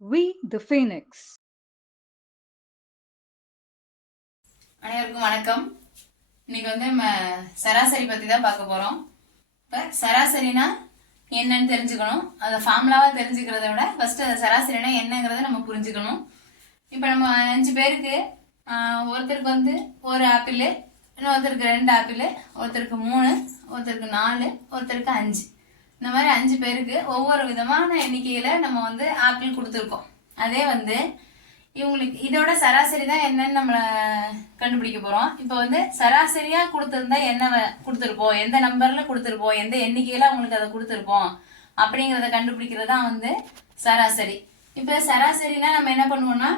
We the Phoenix. அனைவருக்கும் வணக்கம். இன்னைக்கு நம்ம சராசரி பத்தி தான் பார்க்க போறோம். இப்போ சராசரினா என்னன்னு தெரிஞ்சுக்கணும். அதை ஃபார்முலாவா தெரிஞ்சுக்கிறத விட ஃபர்ஸ்ட் அந்த சராசரினா என்னங்கிறத நம்ம புரிஞ்சுக்கணும். இப்போ நம்ம 5 பேருக்கு ஒருத்தருக்கு ஒரு ஆப்பிள், இன்னொருத்தருக்கு 2 ஆப்பிள், ஒருத்தருக்கு 3, ஒருத்தருக்கு 4, ஒருத்தருக்கு 5. இந்த மாதிரி 5 பேருக்கு ஒவ்வொரு விதமான எண்ணிக்கையில நம்ம ஆப்பிள் கொடுத்துருக்கோம். அதே இவங்களுக்கு இதோட சராசரி தான் என்னன்னு நம்மள கண்டுபிடிக்க போறோம். இப்போ சராசரியா கொடுத்திருந்தா என்ன கொடுத்துருப்போம், எந்த நம்பர்ல கொடுத்துருப்போம், எந்த எண்ணிக்கையில அவங்களுக்கு அதை கொடுத்துருப்போம் அப்படிங்கிறத கண்டுபிடிக்கிறதா சராசரி. இப்போ சராசரினா நம்ம என்ன பண்ணுவோம்னா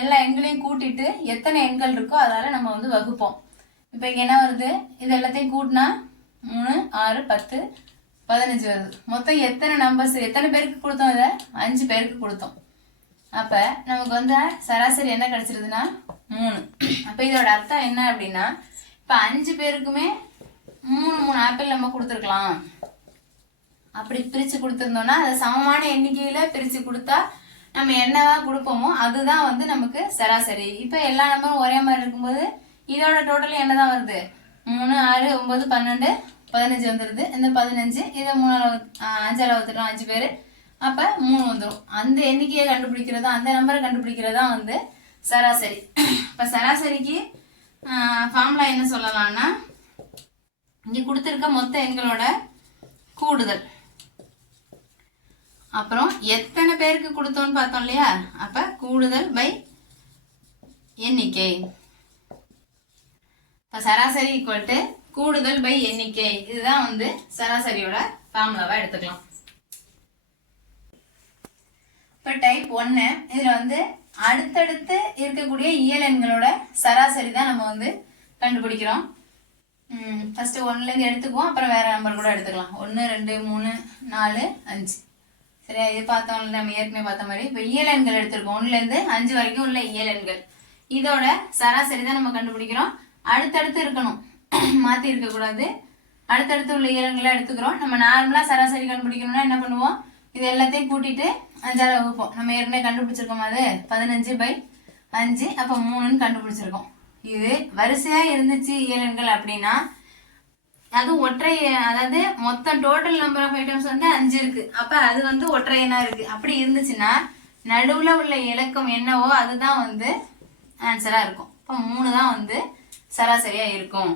எல்லா எண்களையும் கூட்டிட்டு எத்தனை எண்கள் இருக்கோ அதால நம்ம வகுப்போம். இப்போ இங்க என்ன வருது, இது எல்லாத்தையும் கூட்டினா 3, 6, 10, 15 வருது. மொத்தம் எத்தனை நம்பர்ஸ், எத்தனை பேருக்கு கொடுத்தோம்? இதை 5 பேருக்கு கொடுத்தோம். அப்ப நமக்கு சராசரி என்ன கிடைச்சிருதுன்னா 3. அப்ப இதோட அர்த்தம் என்ன அப்படின்னா, இப்ப 5 பேருக்குமே 3 ஆப்பிள் நம்ம கொடுத்துருக்கலாம். அப்படி பிரிச்சு கொடுத்துருந்தோம்னா அதை சமமான எண்ணிக்கையில பிரிச்சு கொடுத்தா நம்ம என்னவா கொடுப்போமோ அதுதான் நமக்கு சராசரி. இப்ப எல்லா நம்பரும் ஒரே மாதிரி இருக்கும்போது இதோட டோட்டல் என்னதான் வருது, 3, 6, 9, 12, 15 வந்துருது. இந்த 15 இதை 5ஆல வகுத்துட்டோம், 5 பேரு, அப்ப 3 வந்துடும். அந்த எண்ணிக்கையை கண்டுபிடிக்கிறதா, அந்த நம்பரை கண்டுபிடிக்கிறதா சராசரி. இப்ப சராசரிக்கு ஃபார்முலா என்ன சொல்லலாம்னா, இங்க கொடுத்திருக்க மொத்த எண்களோட கூடுதல், அப்புறம் எத்தனை பேருக்கு கொடுத்தோம்னு பார்த்தோம் இல்லையா, அப்ப கூடுதல் பை எண்ணிக்கை. இப்ப சராசரி ஈக்குவல் டு கூடுதல் பை எண்ணிக்கை. இதுதான் சராசரியோட ஃபார்முலாவா எடுத்துக்கலாம். இப்போ டைப் 1 இதுல அடுத்தடுத்து இருக்கக்கூடிய இயல் எண்களோட சராசரி தான் நம்ம கண்டுபிடிக்கிறோம். ஃபர்ஸ்ட் 1ல இருந்து எடுத்துக்குவோம், அப்புறம் வேற நம்பர் கூட எடுத்துக்கலாம். 1, 2, 3, 4, 5. சரியா, இது பார்த்தோம் நம்ம ஏற்கனவே பார்த்த மாதிரி. இப்போ இயல் எண்கள் எடுத்திருக்கோம், 1ல இருந்து 5 வரைக்கும் உள்ள இயல் எண்கள். இதோட சராசரி தான் நம்ம கண்டுபிடிக்கிறோம். அடுத்தடுத்து இருக்கணும், மாத்தி இருக்க கூடாது. அடுத்தடுத்து உள்ள இயல் எண்களை எடுத்துக்கிறோம். நம்ம நார்மலா சராசரி கண்டுபிடிக்கணும்னா என்ன பண்ணுவோம், இது எல்லாத்தையும் கூட்டிட்டு 5ஆல வகுப்போம். நம்ம ஏற்கனவே கண்டுபிடிச்சிருக்கோம், அது 15/5, அப்ப 3ன்னு கண்டுபிடிச்சிருக்கோம். இது வரிசையா இருந்துச்சு இயல் எண்கள் அப்படின்னா அது ஒற்றை, அதாவது மொத்தம் டோட்டல் நம்பர் ஆஃப் ஐட்டம்ஸ் 5 இருக்கு. அப்ப அது ஒற்றை எண்ணா இருக்கு. அப்படி இருந்துச்சுன்னா நடுவுல உள்ள இலக்கம் என்னவோ அதுதான் ஆன்சரா இருக்கும். இப்போ 3 தான் சராசரியா இருக்கும்.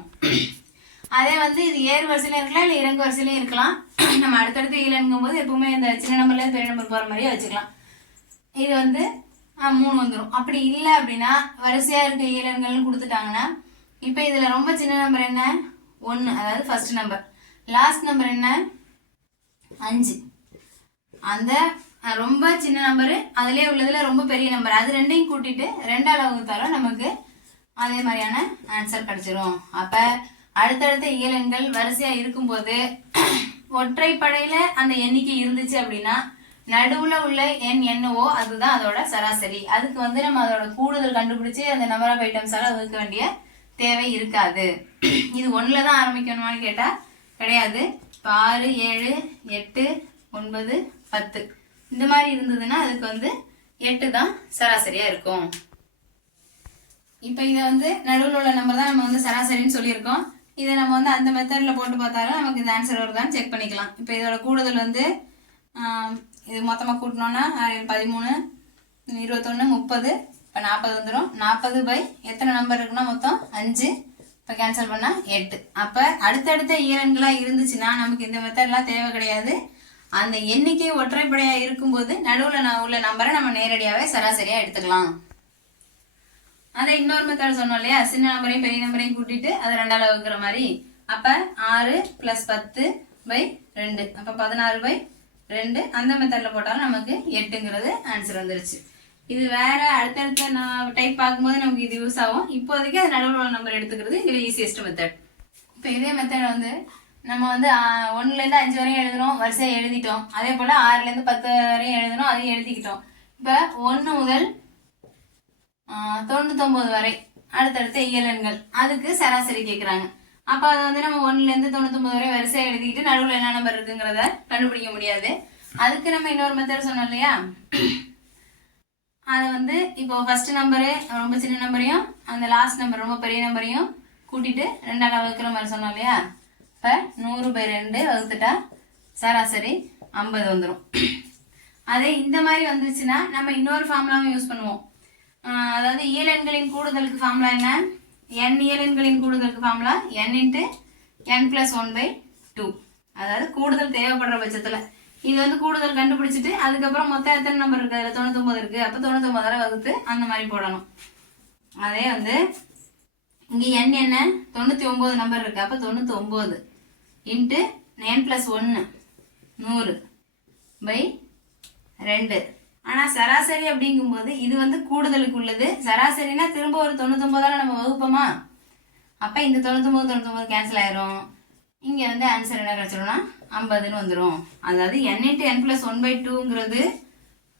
அதே இது ஏறு வரிசையில இருக்கலாம், இல்ல இறங்கு வரிசையிலயும் இருக்கலாம். நம்ம அடுத்தடுத்து இயலங்கும் போது எப்பவுமே இந்த சின்ன நம்பர்ல பெரிய நம்பர் போற மாதிரியே வச்சுக்கலாம். இது 3 வந்துடும். அப்படி இல்லை அப்படின்னா வரிசையா இருக்க இயலன்கள்னு கொடுத்துட்டாங்கன்னா, இப்ப இதுல ரொம்ப சின்ன நம்பர் என்ன, 1, அதாவது ஃபர்ஸ்ட் நம்பர். லாஸ்ட் நம்பர் என்ன, 5. அந்த ரொம்ப சின்ன நம்பரு அதுலயே உள்ளதுல ரொம்ப பெரிய நம்பர், அது ரெண்டையும் கூட்டிட்டு 2ஆல வகுத்தாலும் நமக்கு அதே மாதிரியான ஆன்சர் கிடைச்சிரும். அப்ப அடுத்தடுத்த இயல் எண்கள் வரிசையா இருக்கும்போது ஒற்றைப்படையில அந்த எண்ணிக்கை இருந்துச்சு அப்படின்னா நடுவுல உள்ள எண் என்னவோ அதுதான் அதோட சராசரி. அதுக்கு நம்ம அதோட கூடுதல் கண்டுபிடிச்சு அந்த நம்பர் ஆஃப் ஐட்டம்ஸால வகுக்க வேண்டிய தேவை இருக்காது. இது 1ல தான் ஆரம்பிக்கணுமான்னு கேட்டா கிடையாது. 6, 7, 8, 9, 10 இந்த மாதிரி இருந்ததுன்னா அதுக்கு 8 தான் சராசரியா இருக்கும். இப்ப இதை நடுவில் உள்ள நம்பர் தான் நம்ம சராசரின்னு சொல்லியிருக்கோம். இதை நம்ம அந்த மெத்தட்ல போட்டு பார்த்தாலும் நமக்கு இந்த ஆன்சர் வருதான்னு செக் பண்ணிக்கலாம். இப்போ இதோட கூடுதல் இது மொத்தமாக கூட்டினோன்னா 13, 21, 30, இப்போ 40 வந்துடும். 40 எத்தனை நம்பர் இருக்குன்னா மொத்தம் 5. இப்போ கேன்சல் பண்ணா 8. அப்போ அடுத்தடுத்த இயலன்களா இருந்துச்சுன்னா நமக்கு இந்த மெத்தட்லாம் தேவை கிடையாது. அந்த எண்ணிக்கை ஒற்றைப்படையா இருக்கும்போது நடுவில் உள்ள நம்பரை நம்ம நேரடியாகவே சராசரியா எடுத்துக்கலாம். அதை இன்னொரு மெத்தட் சொன்னோம் இல்லையா, சின்ன நம்பரையும் பெரிய நம்பரையும் கூட்டிட்டு அதை 2ஆல வகுக்கிற மாதிரி. அப்ப 6 + 10/2, அப்ப 16/2. அந்த மெத்தட்ல போட்டாலும் நமக்கு 8ங்கிறது ஆன்சர் வந்துருச்சு. இது வேற அடுத்தடுத்த டைப் பார்க்கும்போது நமக்கு இது யூஸ் ஆகும். இப்போதைக்கு அது நடுவில் உள்ள நம்பர் எடுத்துக்கிறது இதுல ஈஸியஸ்ட் மெத்தட். இப்போ இதே மெத்தட் நம்ம 1ல இருந்து 5 வரையும் எழுதுறோம், வரிசையா எழுதிட்டோம். அதே போல 6ல இருந்து 10 வரையும் எழுதுறோம், அதையும் எழுதிக்கிட்டோம். இப்ப 1 முதல் 99 வரை அடுத்தடுத்த இயல் எண்கள் அதுக்கு சராசரி கேட்குறாங்க. அப்போ அதை நம்ம 1ல இருந்து 99 வரை வரிசையா எழுதிக்கிட்டு நடுவில் என்ன நம்பர் இருக்குங்கிறத கண்டுபிடிக்க முடியாது. அதுக்கு நம்ம இன்னொரு மெத்தட் சொன்னோம் இல்லையா, அதை வந்து இப்போ ஃபர்ஸ்ட் நம்பரு ரொம்ப சின்ன நம்பரையும் அந்த லாஸ்ட் நம்பர் ரொம்ப பெரிய நம்பரையும் கூட்டிட்டு 2ஆல் வகுக்கிற மாதிரி சொன்னோம் இல்லையா. இப்போ 100/2 வகுத்துட்டா சராசரி 50 வந்துடும். அதே இந்த மாதிரி வந்துச்சுன்னா நம்ம இன்னொரு ஃபார்முலாவும் யூஸ் பண்ணுவோம். அதாவது இயலெண்களின் கூடுதலுக்கு ஃபார்முலா என்ன? n இயலெண்களின் கூடுதலுக்கு ஃபார்முலா n × n + 1/2. அதாவது கூடுதல் தேவைப்படுற பட்சத்தில் இது வந்து கூடுதல் கண்டுபிடிச்சிட்டு அதுக்கப்புறம் மொத்தம் எத்தனை நம்பர் இருக்குது, அதில் 99 இருக்குது. அப்போ 99 வகுத்து அந்த மாதிரி போடணும். அதே வந்து இங்கே n என்ன 99 நம்பர் இருக்குது. அப்போ 99 × n + 1 100/2. ஆனால் சராசரி அப்படிங்கும்போது இது வந்து கூடுதலுக்கு உள்ளது. சராசரினா திரும்ப ஒரு 99 நம்ம வகுப்போமா. அப்போ இந்த 99 கேன்சல் ஆயிரும். இங்கே வந்து ஆன்சர் என்ன கிடைச்சிடும்னா 50ன்னு வந்துடும். அதாவது n × n + 1/2ங்கிறது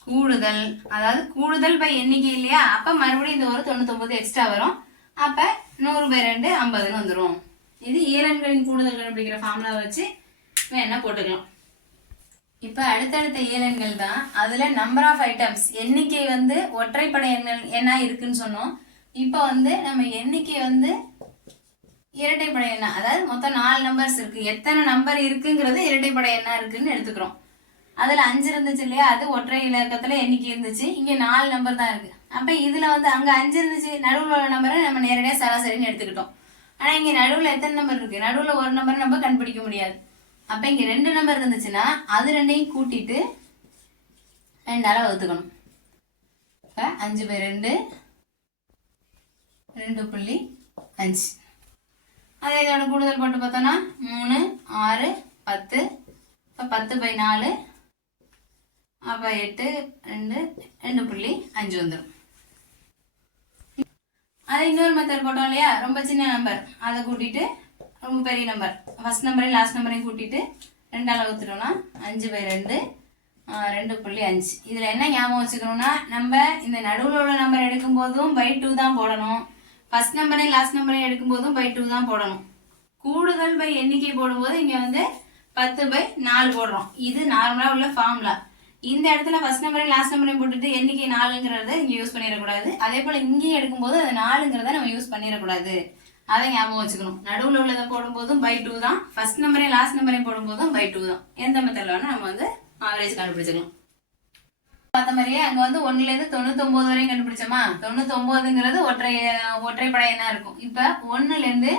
கூடுதல். அதாவது கூடுதல் பை எண்ணிக்கை இல்லையா. அப்போ மறுபடியும் இந்த ஒரு 99 எக்ஸ்ட்ரா வரும். அப்போ 100/2 50ன்னு வந்துடும். இது இயலெண்களின் கூடுதல் கண்டுபிடிக்கிற ஃபார்முலா வச்சு வேணா போட்டுக்கலாம். இப்போ அடுத்தடுத்த இயலெண்கள் தான். அதில் நம்பர் ஆஃப் ஐட்டம்ஸ் எண்ணிக்கை வந்து ஒற்றைப்படை எண்கள் என்ன இருக்குன்னு சொன்னோம். இப்போ வந்து நம்ம எண்ணிக்கை வந்து இரட்டைப்படை எண்ணா, அதாவது மொத்தம் 4 நம்பர்ஸ் இருக்கு. எத்தனை நம்பர் இருக்குங்கிறது இரட்டைப்படை எண்ணா இருக்குன்னு எடுத்துக்கிறோம். அதில் 5 இருந்துச்சு இல்லையா, அது ஒற்றை இலக்கத்தில் எண்ணிக்கை இருந்துச்சு. இங்கே 4 நம்பர் தான் இருக்கு. அப்போ இதில் வந்து அங்கே 5 இருந்துச்சு, நடுவில் உள்ள நம்பரை நம்ம நேரடியாக சராசரின்னு எடுத்துக்கிட்டோம். ஆனால் இங்கே நடுவில் எத்தனை நம்பர் இருக்கு, நடுவில் ஒரு நம்பர் நம்ம கண்டுபிடிக்க முடியாது. அப்போ இங்கே 2 நம்பர் இருந்துச்சுன்னா அது ரெண்டையும் கூட்டிட்டு 2ஆல் வகுத்துக்கணும். இப்போ 5/2 2.5. அதே இதோட கூடுதல் போட்டு பார்த்தோன்னா 3 6 10. இப்போ 10/4. அப்போ 8 2 2.5 வந்துடும். அதை இன்னொரு மெத்தட் போட்டோம் இல்லையா, ரொம்ப சின்ன நம்பர் அதை கூட்டிட்டு ரொம்ப பெரிய நம்பர் ஃபர்ஸ்ட் நம்பரையும் லாஸ்ட் நம்பரையும் கூட்டிட்டு 2ஆல் வகுத்துட்டோம்னா 5/2 2.5. இதில் என்ன ஞாபகம் வச்சுக்கணும்னா, நம்ம இந்த நடுவில் உள்ள நம்பர் எடுக்கும் போதும் /2 தான் போடணும். ஃபர்ஸ்ட் நம்பரையும் லாஸ்ட் நம்பரையும் எடுக்கும் போதும் /2 தான் போடணும். கூடுதல் பை எண்ணிக்கை போடும்போது இங்கே வந்து 10/4 போடுறோம். இது நார்மலாக உள்ள ஃபார்முலா. இந்த இடத்துல ஃபர்ஸ்ட் நம்பரையும் லாஸ்ட் நம்பரையும் போட்டுட்டு எண்ணிக்கை 4ங்கிறத இங்கே யூஸ் பண்ணிடக்கூடாது. அதே போல் இங்கேயும் எடுக்கும்போது அது 4ங்கிறத நம்ம யூஸ் பண்ணிடக்கூடாது. அதை ஞாபகம் வச்சுக்கணும். நடுவில் உள்ளதை போடும்போதும் /2 தான், ஃபர்ஸ்ட் நம்பரையும் லாஸ்ட் நம்பரையும் போடும்போதும் /2 தான். எந்த மெத்தடில் வேணால் நம்ம வந்து ஆவரேஜ் கண்டுபிடிச்சிக்கலாம். பார்த்த மாதிரியே அங்கே வந்து 1லேருந்து 99 வரையும் கண்டுபிடிச்சோமா. 99ங்கிறது ஒற்றைப்படை எண்ணா இருக்கும். இப்போ 1லேருந்து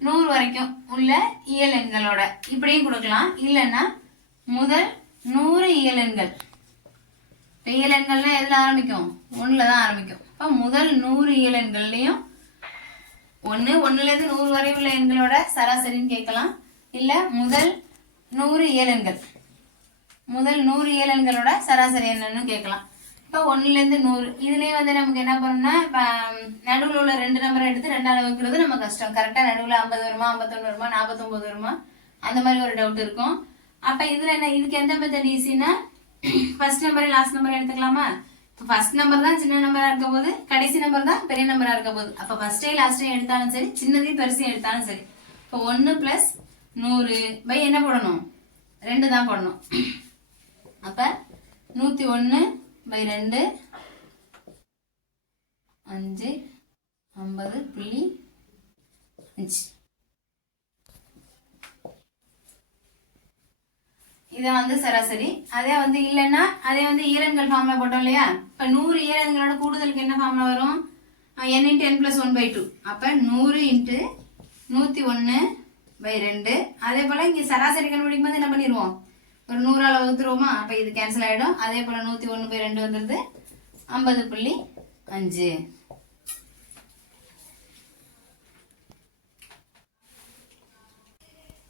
100 வரைக்கும் உள்ள இயல் எண்களோட இப்படியும் கொடுக்கலாம். இல்லைன்னா முதல் 100 இயலெண்கள். இயலெண்கள்னா எதில் ஆரம்பிக்கும், 1ல் தான் ஆரம்பிக்கும். இப்போ முதல் 100 இயலெண்கள்லையும் 1லேருந்து 100 வரை உள்ள எண்களோட சராசரின்னு கேட்கலாம். இல்லை முதல் 100 இயலெண்கள், முதல் 100 இயலெண்களோட சராசரி என்னன்னு கேட்கலாம். இப்போ 1லேருந்து 100 இதுலேயே வந்து நமக்கு என்ன பண்ணணும்னா, நடுவில் உள்ள 2 நம்பரை எடுத்து 2ஆல் வகுக்கிறது நம்ம கஷ்டம். கரெக்டாக நடுவில் 50 வருமா 51 வருமா 49 வருமா அந்த மாதிரி ஒரு டவுட் இருக்கும். அப்போ இதில் என்ன, இதுக்கு எந்த மெத்தட் ஈஸின்னா, ஃபர்ஸ்ட் நம்பரை லாஸ்ட் நம்பரை எடுத்துக்கலாமா. இப்போ ஃபர்ஸ்ட் நம்பர் தான் சின்ன நம்பராக இருக்க போது, கடைசி நம்பர் தான் பெரிய நம்பராக இருக்க போது. அப்போ ஃபர்ஸ்டே லாஸ்ட்டையும் எடுத்தாலும் சரி, சின்னதையும் பெருசையும் எடுத்தாலும் சரி. இப்போ 1 + 100 என்ன போடணும், 2 தான் போடணும். அப்போ 101/2 5 50.5. இதை வந்து சராசரி. அதே வந்து இல்லைன்னா அதே வந்து இயலெண்கள் ஃபார்முலா போட்டோம் இல்லையா. இப்போ 100 இயலெண்களோட கூடுதலுக்கு என்ன ஃபார்முலா வரும், n × n + 1/2. அப்போ 100 × 101/2. அதே போல் இங்கே சராசரி கண்டுபிடிக்கும் போது என்ன பண்ணிடுவோம், ஒரு 100ஆல் வகுத்துருவோமா. அப்போ இது கேன்சல் ஆகிடும். அதே போல் 101/2 வந்துடுது 50.5.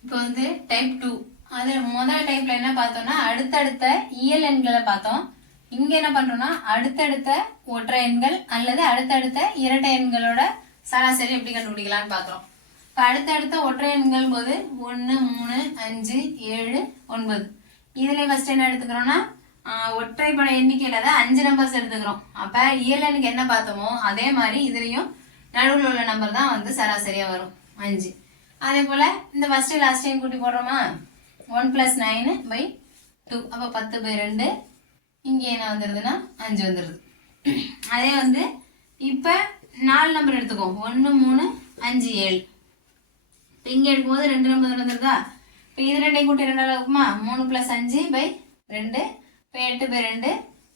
இப்போ வந்து டைப் 2. அதில் முதல் டைப்ல என்ன பார்த்தோம்னா, அடுத்தடுத்த இயல் எண்களை பார்த்தோம். இங்கே என்ன பண்ணுறோம்னா, அடுத்தடுத்த ஒற்றை எண்கள் அல்லது அடுத்தடுத்த இரட்டை எண்களோட சராசரி எப்படி கண்டுபிடிக்கலான்னு பார்க்குறோம். இப்போ அடுத்தடுத்த ஒற்றை எண்கள் போது 1 3 5 7 9. இதில் ஃபர்ஸ்ட் என்ன எடுத்துக்கிறோம்னா, ஒற்றைப்படை எண்ணிக்கையில் தான் 5 நம்பர்ஸ் எடுத்துக்கிறோம். அப்போ இயல் எண்ணுக்கு என்ன பார்த்தோமோ அதே மாதிரி இதுலேயும் நடுவில் உள்ள நம்பர் தான் வந்து சராசரியாக வரும் 5. அதே போல் இந்த ஃபர்ஸ்ட் லாஸ்ட்டையும் கூட்டி போடுறோமா, 1 + 9/2. அப்போ 10/2. இங்கே என்ன வந்துடுதுன்னா 5 வந்துடுது. அதே வந்து இப்போ 4 நம்பர் எடுத்துக்கோம். 1 3 5 7. இப்போ இங்கே எடுக்கும்போது 2 நம்பர் வந்துருதா? இப்போ இது 2 கூட்டி 2 இருக்குமா? 3 + 5/2. இப்போ 8/2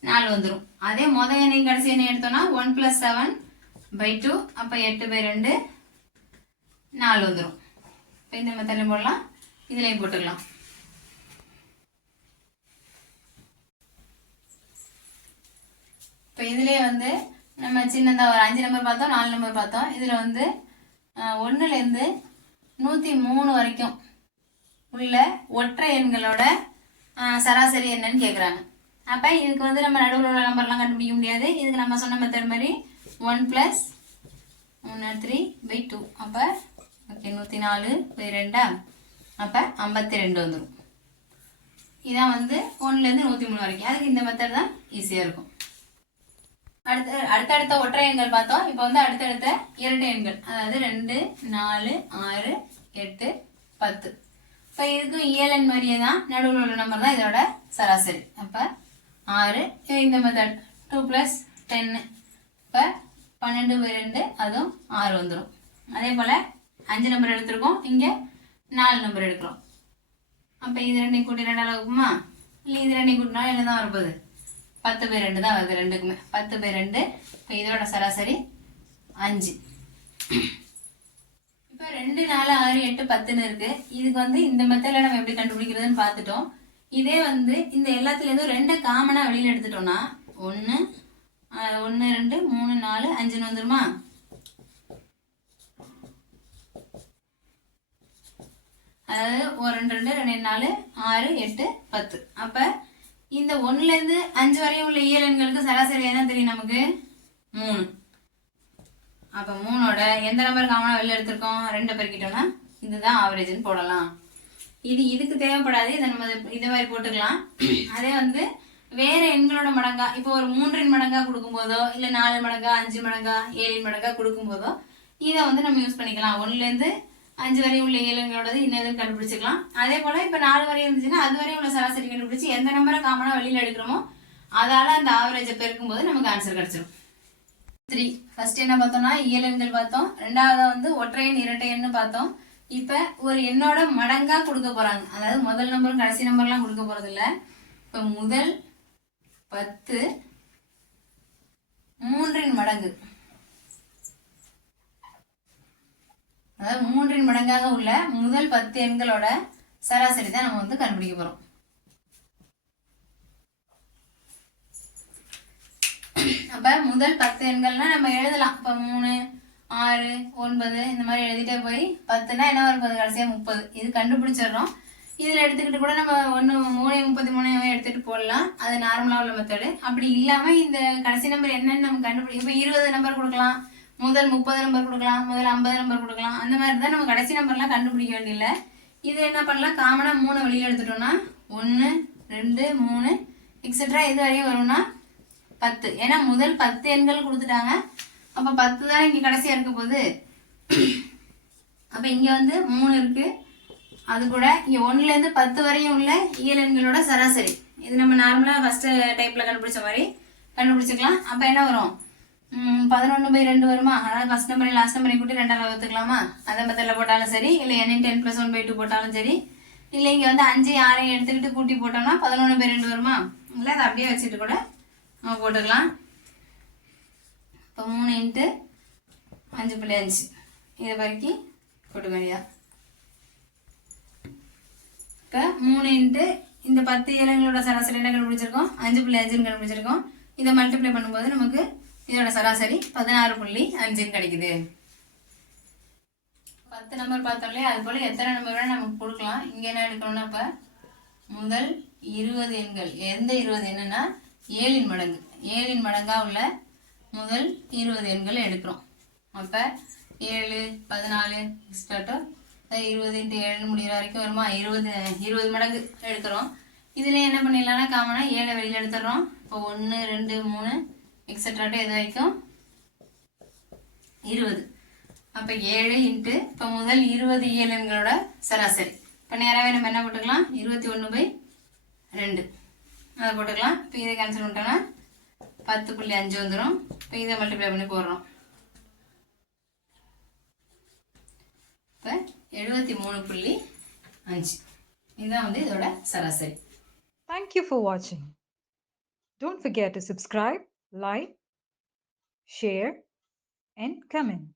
4 வந்துடும். அதே மொதல் எண்ணெய் கடைசி எண்ணெய் எடுத்தோம்னா 1 + 7/2. அப்போ 8/2 4 வந்துடும். இப்போ இந்த மெத்தட்லையும் போடலாம், இதுலையும் போட்டுக்கலாம். இப்போ இதுலேயே வந்து நம்ம சின்னதாக ஒரு 5 நம்பர் பார்த்தோம், 4 நம்பர் பார்த்தோம். இதில் வந்து 1லேருந்து 103 வரைக்கும் உள்ள ஒற்றை எண்களோட சராசரி என்னன்னு கேட்குறாங்க. அப்போ இதுக்கு வந்து நம்ம நடுவில் உள்ள நம்பர்லாம் கண்டுபிடிக்க முடியாது. இதுக்கு நம்ம சொன்ன மெத்தட் மாதிரி 1 + 3/2. அப்போ ஓகே 104/2. அப்போ 52 வந்துடும். இதான் வந்து 1லேருந்து 103 வரைக்கும். அதுக்கு இந்த மெத்தட் தான் ஈஸியாக இருக்கும். அடுத்தடுத்த ஒற்றை எண்கள் பார்த்தோம். இப்போ வந்து அடுத்தடுத்த இரட்டை எண்கள், அதாவது 2 4 6 8 10. இப்போ இதுக்கும் இயலன் மாதிரியே தான், நடுவில் உள்ள நம்பர் தான் இதோட சராசரி. அப்போ 6 இந்த மெத்தட் 2 + 10. இப்போ 12/2 அதுவும் 6 வந்துடும். அதே போல் 5 நம்பர் எடுத்துருக்கோம், இங்கே 4 நம்பர் எடுக்கிறோம். அப்போ இது 2 கூட்டி 2 அளவுக்குமா? இல்லை இது 2 கூட்டினாலும் என்ன தான் வரப்போகுது? 10/2 தான் வருது ரெண்டுக்குமே. 10/2. இப்போ இதோட சராசரி 5. இப்போ 2 4 6 8 10ன்னு இருக்கு. இதுக்கு வந்து இந்த மெத்தடில் நம்ம எப்படி கண்டுபிடிக்கிறதுன்னு பார்த்துட்டோம். இதே வந்து இந்த எல்லாத்துலேருந்தும் 2 காமனாக வெளியில் எடுத்துட்டோம்னா 1 1 2 3 4 5ன்னு வந்துருமா? அதாவது 1 2 2 4 6 8 10. அப்போ இந்த 1லேருந்து 5 வரையும் உள்ள இயல் எண்களுக்கு சராசரி என்ன தெரியும் நமக்கு? 3. அப்போ 3ஓட எந்த நம்பர் காமனாக வெளில எடுத்திருக்கோம்? 2 பெருக்கிட்டோம்னா இதுதான் ஆவரேஜ்னு போடலாம். இதுக்கு தேவைப்படாது, இதை நம்ம இதை மாதிரி போட்டுக்கலாம். அதே வந்து வேற எண்களோட மடங்கா, இப்போ ஒரு 3 மடங்கா கொடுக்கும்போதோ, இல்லை 4 மடங்கா 5 மடங்கா 7 மடங்கா கொடுக்கும்போதோ இதை வந்து நம்ம யூஸ் பண்ணிக்கலாம். 1லேருந்து 5 வரையும் உள்ள இயலங்களோடது இன்னும் கண்டுபிடிச்சிக்கலாம். அதே போல இப்போ 4 வரையும் இருந்துச்சுன்னா அது வரையும் உள்ள சராசரி கண்டுபிடிச்சி எந்த நம்பரை காமனா வெளியில எடுக்கிறோமோ அதால அந்த ஆவரேஜை பெருக்கும் போது நமக்கு ஆன்சர் கிடைச்சிடும். 3 ஃபர்ஸ்ட் என்ன பார்த்தோம்னா இயலெண்கள் பார்த்தோம். ரெண்டாவது வந்து ஒற்றை எண் இரட்டை எண்ணு பார்த்தோம். இப்போ ஒரு எண்ணோட மடங்கா கொடுக்க போறாங்க. அதாவது முதல் நம்பரும் கடைசி நம்பர்லாம் கொடுக்க போறது இல்லை. இப்போ முதல் 10 3 மடங்கு, அதாவது 3 மடங்காக உள்ள முதல் 10 எண்களோட சராசரி தான் நம்ம வந்து கண்டுபிடிக்க போறோம். அப்ப முதல் 10 எண்கள்னா நம்ம எழுதலாம். இப்ப 3 6 9 இந்த மாதிரி எழுதிட்டே போய் 10னா என்ன வரும்? கடைசியா 30. இது கண்டுபிடிச்சிடறோம். இதுல எடுத்துக்கிட்டு கூட நம்ம 1 3 33 எடுத்துட்டு போடலாம். அது நார்மலா உள்ள மெத்தடு. அப்படி இல்லாம இந்த கடைசி நம்பர் என்னன்னு நம்ம கண்டுபிடி, இப்ப 20 நம்பர் கொடுக்கலாம், முதல் 30 நம்பர் கொடுக்கலாம், முதல் 50 நம்பர் கொடுக்கலாம். அந்த மாதிரி தான் நம்ம கடைசி நம்பர்லாம் கண்டுபிடிக்க வேண்டியதில்லை. இது என்ன பண்ணலாம்? காமனா 3 வெளியில எடுத்துட்டோம்னா 1 2 3 எக்ஸெட்ரா இது வரையும் வரும்னா 10. ஏன்னா முதல் 10 எண்கள் கொடுத்துட்டாங்க. அப்ப 10 தான் இங்க கடைசியா இருக்க போகுது. அப்ப இங்க வந்து 3 இருக்கு. அது கூட இங்க 1லேருந்து 10 வரையும் உள்ள இயல் எண்களோட சராசரி. இது நம்ம நார்மலா ஃபர்ஸ்ட் டைப்ல கண்டுபிடிச்ச மாதிரி கண்டுபிடிச்சிக்கலாம். அப்ப என்ன வரும்? 11/2 வருமா? அதாவது ஃபர்ஸ்ட் நம்பர் லாஸ்ட் நம்பரை கூட்டி 2ஆல் வகுத்துக்கலாமா? அந்த மெத்தடில் போட்டாலும் சரி, இல்லை n 10 + 1/2 போட்டாலும் சரி, இல்லை இங்கே வந்து 5 6 எடுத்துக்கிட்டு கூட்டி போட்டோம்னா 11/2 வருமா? இல்லை அதை அப்படியே வச்சுட்டு கூட நம்ம போட்டுக்கலாம். இப்போ 3 × 5.5 இதை வரைக்கி போட்டுக்க வேண்டியதா. இப்போ 3 × இந்த 10 இயலங்களோட சராசரி என்ன கண்டுபிடிச்சிருக்கோம்? 5.5ன்னு கண்டுபிடிச்சிருக்கோம். இதை மல்டிப்ளை பண்ணும்போது நமக்கு இதோட சராசரி 16.5 கிடைக்குது. 10 நம்பர் பார்த்தோம் இல்லையா? அது போல எத்தனை நம்பர் வேணா நமக்கு கொடுக்கலாம். இங்க என்ன எடுக்கணும்னா இப்ப முதல் 20 எண்கள், எந்த 20 எண்ணுன்னா 7 மடங்கு, 7 மடங்கா உள்ள முதல் 20 எண்களை எடுக்கிறோம். அப்ப 7 14 20 × 7 முடிகிற வரைக்கும் வருமா? 20 மடங்கு எடுக்கிறோம். இதுல என்ன பண்ணிடலாம்னா காமனா 7 வெளியில எடுத்துடுறோம். இப்போ 1 2 3 எக்ஸெட்ராட்டு இது வரைக்கும் 20. அப்போ 7 × இப்போ முதல் 20 இயலெண்களோட சராசரி. இப்போ நேராகவே நம்ம என்ன போட்டுக்கலாம்? 21/2 அதை போட்டுக்கலாம். இப்போ இதை கேன்சல் பண்ணிட்டோம்னா 10.5 வந்துடும். இப்போ இதை மல்டிப்ளை பண்ணி போடுறோம். இப்போ 73.5 இதுதான் வந்து இதோட சராசரி. Thank you for watching. Don't forget to subscribe, like, share, and comment.